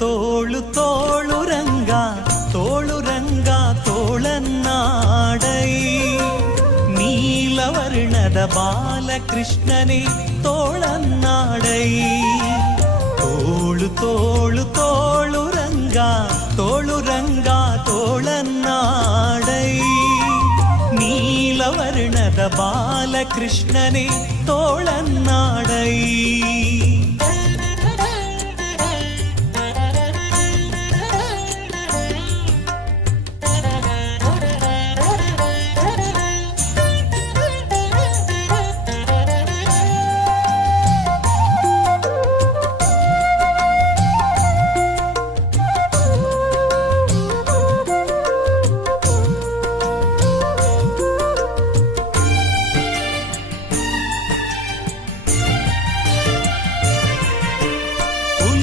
ತೋಳು ತೋಳು ರಂಗ ತೋಳು ರಂಗ ತೋಳನ್ನಾಡೈ ನೀಲವರ್ಣದ ಬಾಲಕೃಷ್ಣನೇ ತೋಳನ್ನಾಡೈ ತೋಳು ತೋಳು ತೋಳು ರಂಗ ತೋಳು ರಂಗ ತೋಳನ್ನಾಡೈ ನೀಲವರ್ಣದ ಬಾಲಕೃಷ್ಣನೇ ತೋಳನ್ನಾಡೈ